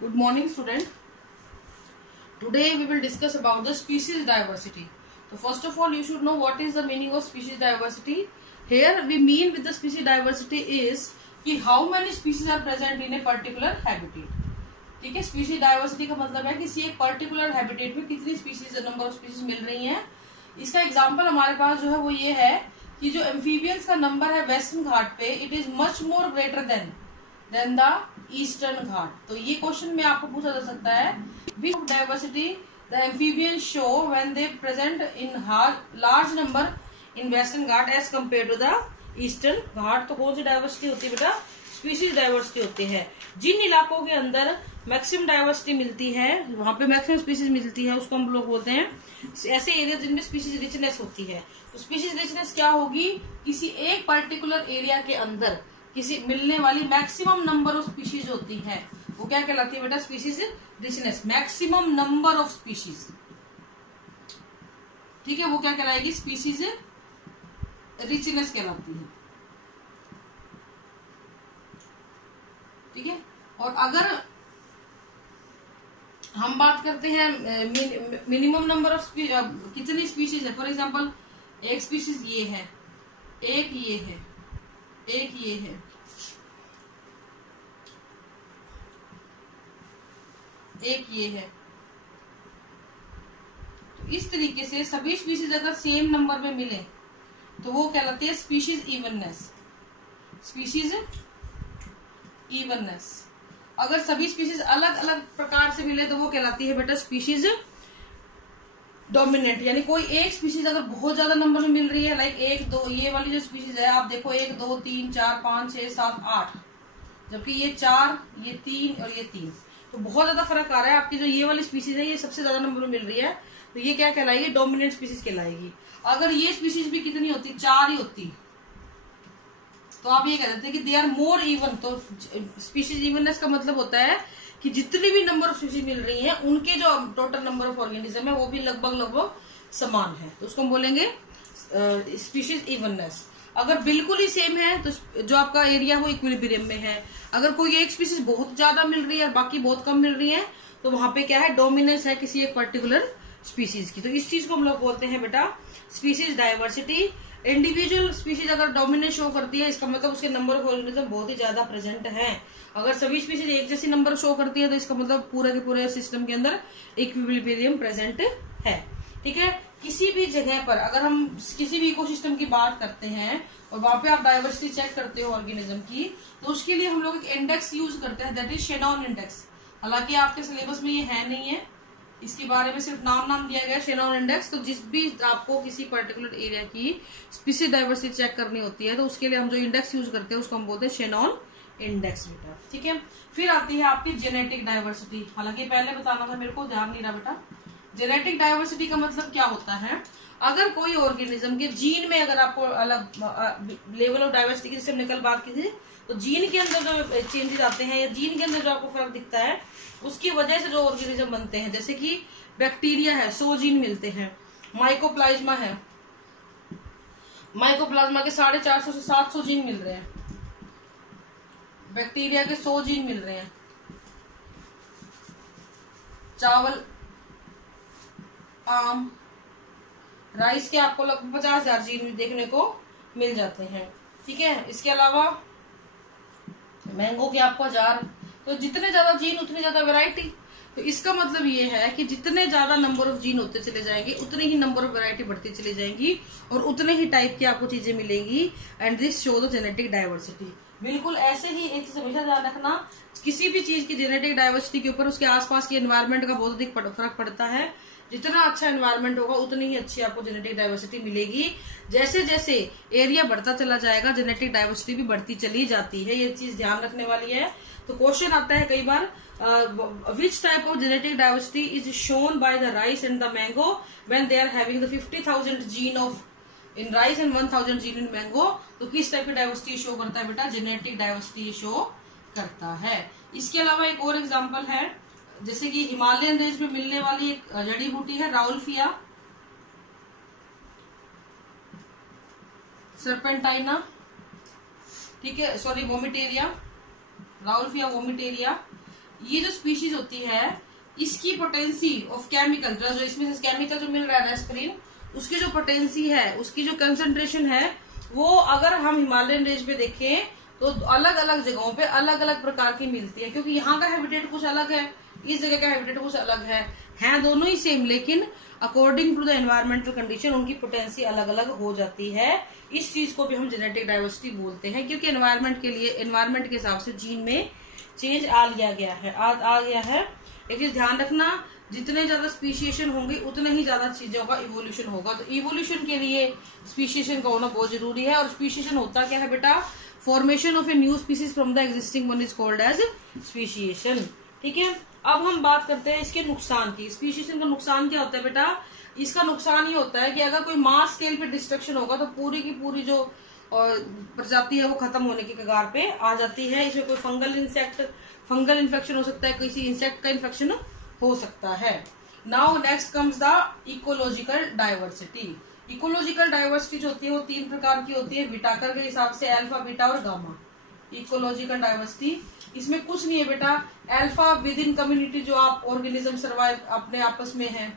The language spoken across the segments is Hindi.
Good morning, student. Today we will discuss about the species diversity. So first of all, you should know what is the meaning of species diversity. Here we mean with the species diversity is कि how many species are present in a particular habitat. ठीक है, species diversity का मतलब है किसी एक particular habitat में कितनी species, number of species मिल रही हैं. इसका एग्जाम्पल हमारे पास जो है वो ये है कि जो एम्फीबियंस का नंबर है वेस्टर्न घाट पे, it is much more greater than the eastern Ghat. तो ये क्वेश्चन में आपको पूछा जा सकता है which diversity the amphibians show when they present in large number in western Ghat as compare to the eastern Ghat. तो कौन सी डाइवर्सिटी होती है बेटा? स्पीशीज डाइवर्सिटी होती है. जिन इलाकों के अंदर मैक्सिमम डाइवर्सिटी मिलती है, वहां पे मैक्सिमम स्पीशीज मिलती है, उसको हम लोग बोलते हैं ऐसे एरिया जिनमें स्पीशीज रिचनेस होती है. तो स्पीशीज रिचनेस क्या होगी? किसी एक पर्टिकुलर एरिया के अंदर किसी मिलने वाली मैक्सिमम नंबर ऑफ स्पीशीज होती है, वो क्या कहलाती है बेटा? Species richness. Maximum number of species, ठीक है, वो क्या कहलाएगी? स्पीशीज रिचनेस कहलाती है. ठीक है. और अगर हम बात करते हैं मिनिमम नंबर ऑफ कितनी स्पीशीज है, फॉर एग्जांपल एक स्पीशीज ये है, एक ये है, एक ये है, एक ये है. तो इस तरीके से सभी स्पीशीज अगर सेम नंबर में मिले तो वो कहलाती है स्पीशीज इवननेस. Species evenness. अगर सभी स्पीशीज अलग अलग प्रकार से मिले तो वो कहलाती है बेटा स्पीशीज डोमिनेंट. यानी कोई एक स्पीशीज अगर बहुत ज्यादा नंबर में मिल रही है, लाइक एक दो, ये वाली जो स्पीशीज है आप देखो 1 2 3 4 5 6 7 8, जबकि ये 4, ये 3 और ये 3, तो बहुत ज्यादा फर्क आ रहा है. आपकी जो ये वाली स्पीशीज है ये सबसे ज्यादा नंबर में मिल रही है, तो ये क्या कहलाएगी? डोमिनेंट स्पीशीज कहलाएगी. अगर ये स्पीशीज भी कितनी होती? 4 ही होती, तो आप ये कह देते हैं कि दे आर मोर इवन. तो स्पीशीज इवननेस का मतलब होता है कि जितनी भी नंबर ऑफ स्पीशीज मिल रही हैं उनके जो टोटल नंबर ऑफ ऑर्गेनिज्म है वो भी लगभग समान है, तो उसको हम बोलेंगे स्पीशीज इवननेस. अगर बिल्कुल ही सेम है तो जो आपका एरिया वो इक्विलिब्रियम में है. अगर कोई एक स्पीशीज बहुत ज्यादा मिल रही है और बाकी बहुत कम मिल रही है तो वहां पे क्या है? डोमिनेंस है किसी एक पर्टिकुलर स्पीशीज की. तो इस चीज को हम लोग बोलते हैं बेटा स्पीशीज डाइवर्सिटी. इंडिविजुअल स्पीशीज अगर डोमिनेंस शो करती है, इसका मतलब उसके नंबर ऑफ ऑर्गेनिज्म बहुत ही ज्यादा प्रेजेंट है. अगर सभी स्पीशीज एक जैसी नंबर शो करती है तो इसका मतलब पूरे के पूरे सिस्टम के अंदर इक्विलिब्रियम प्रेजेंट है. ठीक है. किसी भी जगह पर अगर हम किसी भी इकोसिस्टम की बात करते हैं और वहां पे आप डाइवर्सिटी चेक करते हो ऑर्गेनिज्म की, तो उसके लिए हम लोग एक इंडेक्स यूज करते हैं, दैट इज शेनॉन इंडेक्स. हालांकि आपके सिलेबस में ये है नहीं है, इसके बारे में सिर्फ नाम दिया गया शेनॉन इंडेक्स. तो जिस भी आपको किसी पर्टिकुलर एरिया की स्पीशीज डाइवर्सिटी चेक करनी होती है तो उसके लिए हम जो इंडेक्स यूज करते हैं उसको हम बोलते हैं शेनॉन इंडेक्स बेटा. ठीक है. फिर आती है आपकी जेनेटिक डाइवर्सिटी. हालांकि पहले बताना था, मेरे को ध्यान नहीं रहा बेटा. जेनेटिक डाइवर्सिटी का मतलब क्या होता है? अगर कोई ऑर्गेनिज्म के जीन में अगर आपको अलग लेवल ऑफ डाइवर्सिटी की, जैसे हमने कल बात की थी, तो जीन के अंदर जो चेंजेस आते हैं या जीन के अंदर जो आपको फर्क दिखता है उसकी वजह से जो ऑर्गेनिज्म बनते हैं, जैसे कि बैक्टीरिया है 100 जीन मिलते हैं, माइकोप्लाज्मा है, माइकोप्लाज्मा के 450 से 700 जीन मिल रहे हैं, बैक्टीरिया के 100 जीन मिल रहे हैं, चावल आम राइस के आपको लगभग 50,000 जीन देखने को मिल जाते हैं. ठीक है. इसके अलावा मैंगो के आपको 1000. तो जितने ज्यादा जीन उतनी ज्यादा वैरायटी. तो इसका मतलब ये है कि जितने ज्यादा नंबर ऑफ जीन होते चले जाएंगे उतनी ही नंबर ऑफ वैरायटी बढ़ती चली जाएंगी और उतने ही टाइप की आपको चीजें मिलेंगी. And this show the genetic diversity. बिल्कुल ऐसे ही एक चीज हमेशा ध्यान रखना, किसी भी चीज की जेनेटिक डाइवर्सिटी के ऊपर उसके आसपास के एनवायरमेंट का बहुत अधिक फर्क पड़ता है. जितना अच्छा एनवायरमेंट होगा उतनी ही अच्छी आपको जेनेटिक डाइवर्सिटी मिलेगी. जैसे जैसे एरिया बढ़ता चला जाएगा जेनेटिक डाइवर्सिटी भी बढ़ती चली जाती है. ये चीज ध्यान रखने वाली है. तो क्वेश्चन आता है कई बार, which type of genetic diversity is shown by the rice and the mango when they are having the 50,000 gene of in rice and 1,000 gene in mango. तो किस टाइप की डाइवर्सिटी शो करता है बेटा? जेनेटिक डाइवर्सिटी शो करता है. इसके अलावा एक और एग्जाम्पल है, जैसे कि हिमालयन रेंज में मिलने वाली एक जड़ी बूटी है राउल्फिया सर्पेंटाइना. ठीक है, सॉरी वोमिटेरिया, राउल्फिया वोमिटेरिया. ये जो स्पीशीज होती है इसकी पोटेंसी ऑफ केमिकल, जो इसमें से केमिकल जो मिल रहा है एस्पिरिन, उसकी जो पोटेंसी है, उसकी जो कंसंट्रेशन है, वो अगर हम हिमालयन रेंज पे देखें तो अलग अलग जगहों पे अलग अलग प्रकार की मिलती है, क्योंकि यहाँ का हैबिटेट कुछ अलग है, इस जगह का हैबिटेट कुछ अलग है दोनों ही सेम, लेकिन according to the environmental condition उनकी पोटेंसी अलग अलग हो जाती है। इस चीज को भी हम जेनेटिक डाइवर्सिटी बोलते हैं, क्योंकि एनवायरमेंट के लिए, एनवायरमेंट के हिसाब से जीन में चेंज आ गया है। एक चीज ध्यान रखना, जितने ज्यादा स्पीशिएशन होंगे उतने ही ज्यादा चीजों का इवोल्यूशन होगा। तो इवोल्यूशन के लिए स्पीशिएशन का होना बहुत जरूरी है। और स्पीशिएशन होता क्या है बेटा? Formation of a new species from the existing one is called as speciation. ठीक है, अब हम बात करते हैं इसके नुकसान की। स्पीशिएशन का नुकसान क्या होता है बेटा? इसका नुकसान ये होता है कि अगर कोई मास स्केल पे डिस्ट्रक्शन होगा तो पूरी की पूरी जो प्रजाति है वो खत्म होने की कगार पे आ जाती है। इसमें कोई फंगल इन्फेक्शन हो सकता है, किसी इंसेक्ट का इन्फेक्शन हो सकता है। Now next comes the ecological diversity. Ecological diversity जो होती है वो 3 प्रकार की होती है, विटाकर के हिसाब से अल्फा, बीटा और गामा। इकोलॉजिकल डाइवर्सिटी, इसमें कुछ नहीं है बेटा। अल्फा विद इन कम्युनिटी, जो आप ऑर्गेनिज्म सर्वाइव अपने आपस में है,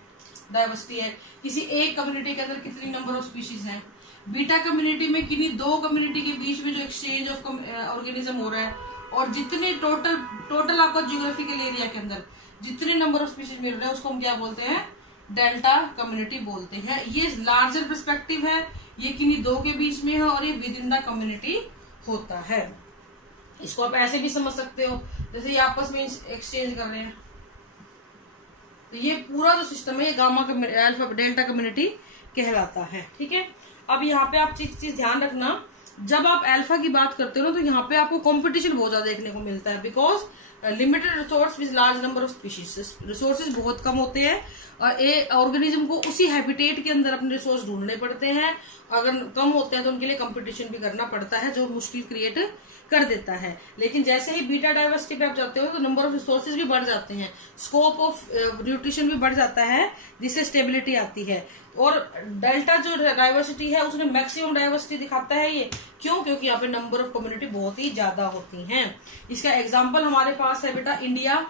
डाइवर्सिटी है। किसी एक कम्युनिटी के अंदर कितनी नंबर ऑफ स्पीशीज हैं। बीटा कम्युनिटी में किन्हीं 2 कम्युनिटी के बीच में जो एक्सचेंज ऑफ ऑर्गेनिज्म हो रहा है, और जितने टोटल आपका जियोग्राफिकल एरिया के अंदर जितने नंबर ऑफ स्पीशीज मिल रहे हैं उसको हम क्या बोलते हैं? डेल्टा कम्युनिटी बोलते हैं। ये लार्जर पर्सपेक्टिव है, ये किन्हीं 2 के बीच में है और ये विद इन द कम्युनिटी होता है। इसको आप ऐसे भी समझ सकते हो, जैसे ये आपस में एक्सचेंज कर रहे हैं, तो ये पूरा जो सिस्टम है ये गामा अल्फा डेल्टा कम्युनिटी कहलाता है। ठीक है, अब यहाँ पे आप चीज ध्यान रखना, जब आप अल्फा की बात करते हो ना, तो यहाँ पे आपको कंपटीशन बहुत ज्यादा देखने को मिलता है, because limited resource with large number of species. Resources बहुत कम होते हैं और ऑर्गेनिज्म को उसी हैबिटेट के अंदर अपने रिसोर्स ढूंढने पड़ते हैं। अगर कम होते हैं तो उनके लिए कंपटीशन भी करना पड़ता है, जो मुश्किल क्रिएट कर देता है। लेकिन जैसे ही बीटा डाइवर्सिटी पे आप जाते हो तो नंबर ऑफ रिसोर्सेज भी बढ़ जाते हैं, स्कोप ऑफ न्यूट्रिशन भी बढ़ जाता है, जिससे स्टेबिलिटी आती है। और डेल्टा जो डाइवर्सिटी है उसमें मैक्सिमम डाइवर्सिटी दिखाता है ये, क्यों? क्योंकि यहाँ पे नंबर ऑफ कम्युनिटी बहुत ही ज्यादा होती हैं। इसका एग्जाम्पल हमारे पास है बेटा इंडिया।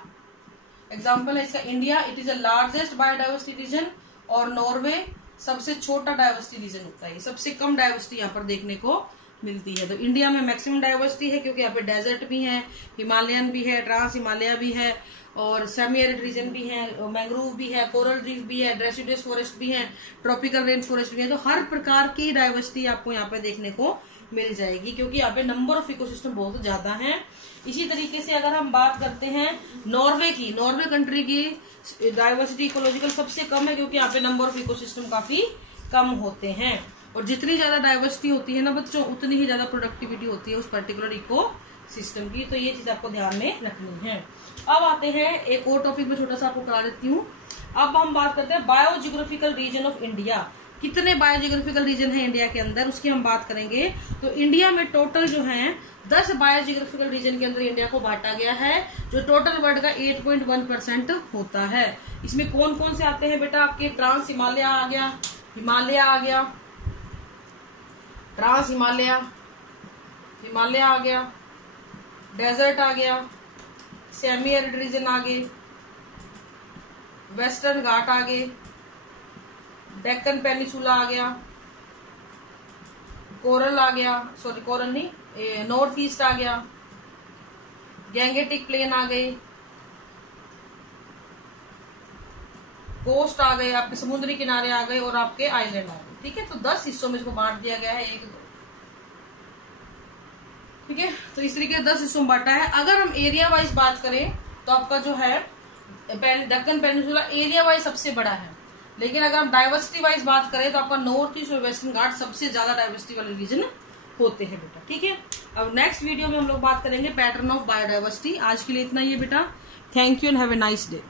एग्जाम्पल है इसका India, it is the largest biodiversity region, और नॉर्वे सबसे छोटा डाइवर्सिटी रीजन होता है। सबसे कम डाइवर्सिटी यहाँ पर देखने को मिलती है। तो इंडिया में मैक्सिमम डाइवर्सिटी है, क्योंकि यहाँ पे डेजर्ट भी है, हिमालयन भी है, ट्रांस हिमालय भी है, और सेमी एरिड रीजन भी है, मैंग्रोव भी है, कोरल रीफ भी है, डेसिडुअस फॉरेस्ट भी है, ट्रॉपिकल रेन फॉरेस्ट भी है। तो हर प्रकार की डाइवर्सिटी आपको यहाँ पे देखने को मिल जाएगी, क्योंकि यहाँ पे नंबर ऑफ इकोसिस्टम बहुत ज्यादा है। इसी तरीके से अगर हम बात करते हैं नॉर्वे की, नॉर्वे कंट्री की डाइवर्सिटी इकोलॉजिकल सबसे कम है, क्योंकि यहाँ पे नंबर ऑफ इकोसिस्टम काफी कम होते हैं। और जितनी ज्यादा डाइवर्सिटी होती है ना बच्चों, उतनी ही ज्यादा प्रोडक्टिविटी होती है उस पर्टिकुलर इको सिस्टम की। तो ये चीज आपको ध्यान में रखनी है। अब आते हैं एक और टॉपिक में, छोटा सा आपको करा देती हूँ। अब हम बात करते हैं बायोजियोग्राफिकल रीजन ऑफ इंडिया। कितने बायोजियोग्राफिकल रीजन है इंडिया के अंदर, उसकी हम बात करेंगे। तो इंडिया में टोटल जो है 10 बायोजियोग्राफिकल रीजन के अंदर इंडिया को बांटा गया है, जो टोटल वर्ल्ड का 8.1% होता है। इसमें कौन कौन से आते हैं बेटा? आपके ट्रांस हिमालय आ गया, हिमालय आ गया, ट्रांस हिमालय आ गया, डेजर्ट आ गया, सेमी एरिड रीजन आ गए, वेस्टर्न घाट आ गए, डेक्कन पेनिसुला आ गया, कोरल आ गया, सॉरी कोरल नहीं, नॉर्थ ईस्ट आ गया, गैंगेटिक प्लेन आ गई, कोस्ट आ गए, आपके समुद्री किनारे आ गए, और आपके आइलैंड आ गए। ठीक है, तो 10 हिस्सों में इसको बांट दिया गया है, 1 2। ठीक है, तो इस तरीके से 10 हिस्सों में बांटा है। अगर हम एरिया वाइज बात करें तो आपका जो है डेक्कन पेनिनसुला एरिया वाइज सबसे बड़ा है, लेकिन अगर हम डाइवर्सिटी वाइज बात करें तो आपका नॉर्थ ईस्ट और वेस्टर्न घाट सबसे ज्यादा डाइवर्सिटी वाले रीजन होते हैं बेटा। ठीक है, अब नेक्स्ट वीडियो में हम लोग बात करेंगे पैटर्न ऑफ बायोडाइवर्सिटी। आज के लिए इतना ही है बेटा। Thank you and have a nice day.